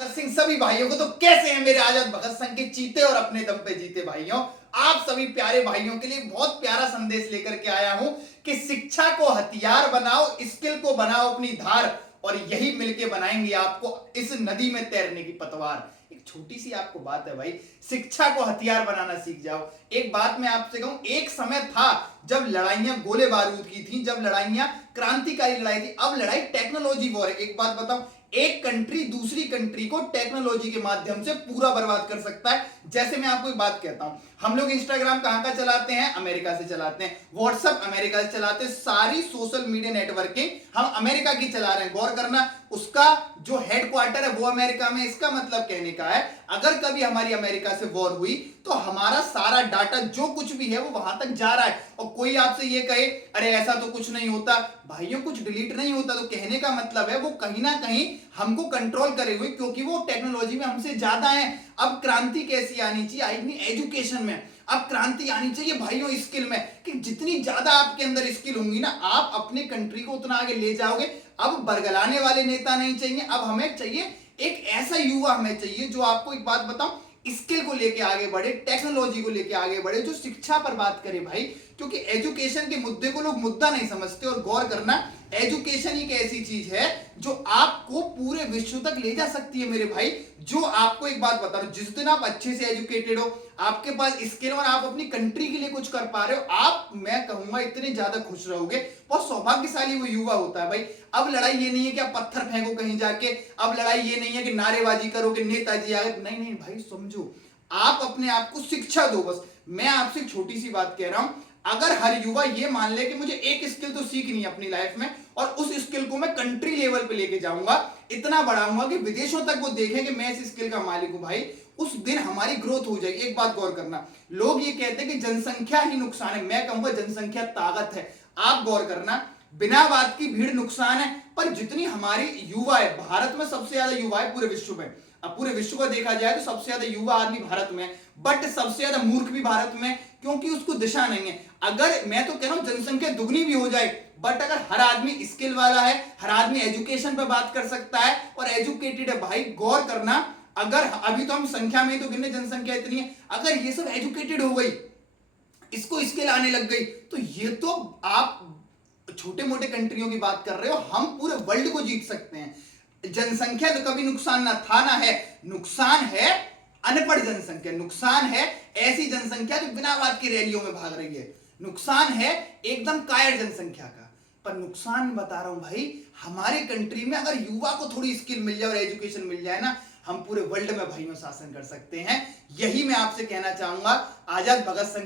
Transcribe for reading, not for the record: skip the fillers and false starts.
भगत सिंह सभी भाइयों को तो कैसे हैं मेरे आजाद भगत सिंह के चीते और अपने दम पे जीते भाइयों। आप सभी प्यारे भाइयों के लिए बहुत प्यारा संदेश लेकर के आया हूं कि शिक्षा को हथियार बनाओ, स्किल को बनाओ अपनी धार, और यही मिलके बनाएंगे आपको इस नदी में तैरने की पतवार। एक छोटी सी आपको बात है भाई, शिक्षा को हथियार बनाना सीख जाओ। एक बात मैं आपसे कहूं, एक समय था जब लड़ाइयां गोले बारूद की थी, जब लड़ाइयां क्रांतिकारी लड़ाई थी। अब लड़ाई टेक्नोलॉजी वॉर है। एक बात बताऊं, एक कंट्री दूसरी कंट्री को टेक्नोलॉजी के माध्यम से पूरा बर्बाद कर सकता है। जैसे मैं आपको एक बात कहता हूं, हम लोग इंस्टाग्राम कहां का चलाते हैं? अमेरिका से चलाते हैं। व्हाट्सएप अमेरिका से चलाते हैं। सारी सोशल मीडिया नेटवर्किंग हम अमेरिका की चला रहे हैं। गौर करना, उसका जो हेडक्वार्टर है वो अमेरिका में। इसका मतलब कहने का है, अगर कभी हमारी अमेरिका से वॉर हुई तो हमारा सारा डाटा जो कुछ भी है वो वहां तक जा रहा है। और कोई आपसे ये कहे अरे ऐसा तो कुछ नहीं होता, भाइयों कुछ डिलीट नहीं होता, तो कहने का मतलब है वो कहीं ना कहीं हमको कंट्रोल करे हुए, क्योंकि वो टेक्नोलॉजी में हमसे ज्यादा है। अब क्रांति कैसी आनी चाहिए? आई एजुकेशन में। अब क्रांति आनी चाहिए भाइयों स्किल में, कि जितनी ज्यादा आपके अंदर स्किल होंगी ना, आप अपने कंट्री को उतना आगे ले जाओगे। अब बरगलाने वाले नेता नहीं चाहिए, अब हमें चाहिए एक ऐसा युवा, हमें चाहिए जो, आपको एक बात बताऊं, स्किल को लेके आगे बढ़े, टेक्नोलॉजी को लेके आगे बढ़े, जो शिक्षा पर बात करे भाई। क्योंकि एजुकेशन के मुद्दे को लोग मुद्दा नहीं समझते। और गौर करना, एजुकेशन एक ऐसी चीज है जो आपको पूरे विश्व तक ले जा सकती है मेरे भाई। जो आपको एक बात बता रहा हूं, जिस दिन आप अच्छे से एजुकेटेड हो, आपके पास स्किल और आप अपनी कंट्री के लिए कुछ कर पा रहे हो, आप, मैं कहूंगा, इतने ज्यादा खुश रहोगे। बहुत सौभाग्यशाली वो युवा होता है भाई। अब लड़ाई ये नहीं है कि आप पत्थर फेंको कहीं जाके, अब लड़ाई ये नहीं है कि नारेबाजी करो कि नेताजी आ गए। नहीं नहीं भाई, समझो, आप अपने आप को शिक्षा दो बस। मैं आपसे छोटी सी बात कह रहा हूं, अगर हर युवा ये मान ले कि मुझे एक स्किल तो सीखनी है अपनी लाइफ में, और उस स्किल को मैं कंट्री लेवल पे लेके जाऊंगा, इतना बढ़ाऊंगा कि विदेशों तक वो देखें कि मैं इस स्किल का मालिक हूं भाई, उस दिन हमारी ग्रोथ हो जाएगी। एक बात गौर करना, लोग ये कहते हैं कि जनसंख्या ही नुकसान है, मैं कहूंगा जनसंख्या ताकत है। आप गौर करना, बिना बात की भीड़ नुकसान है, पर जितनी हमारी युवा है, भारत में सबसे ज्यादा युवा है पूरे विश्व में। अब पूरे विश्व को देखा जाए तो सबसे ज्यादा युवा आदमी भारत में है, बट सबसे ज्यादा मूर्ख भी भारत में, क्योंकि उसको दिशा नहीं है। अगर, मैं तो कह रहा हूं, जनसंख्या दुगनी भी हो जाए, बट अगर हर आदमी स्किल वाला है, हर आदमी एजुकेशन पे बात कर सकता है और एजुकेटेड है भाई, गौर करना, अगर अभी तो हम संख्या में ही तो गिने, जनसंख्या इतनी है, अगर ये सब एजुकेटेड हो गई, इसको स्किल आने लग गई, तो ये तो आप छोटे मोटे कंट्रियों की बात कर रहे हो, हम पूरे वर्ल्ड को जीत सकते हैं। जनसंख्या तो कभी नुकसान ना था ना है। नुकसान है अनपढ़ जनसंख्या, नुकसान है ऐसी जनसंख्या जो बिना बात की रैलियों में भाग रही है, नुकसान है एकदम कायर जनसंख्या का। पर नुकसान बता रहा हूं भाई, हमारे कंट्री में अगर युवा को थोड़ी स्किल मिल जाए और एजुकेशन मिल जाए ना, हम पूरे वर्ल्ड में भाइयों शासन कर सकते हैं। यही मैं आपसे कहना चाहूंगा। आजाद भगत सिंह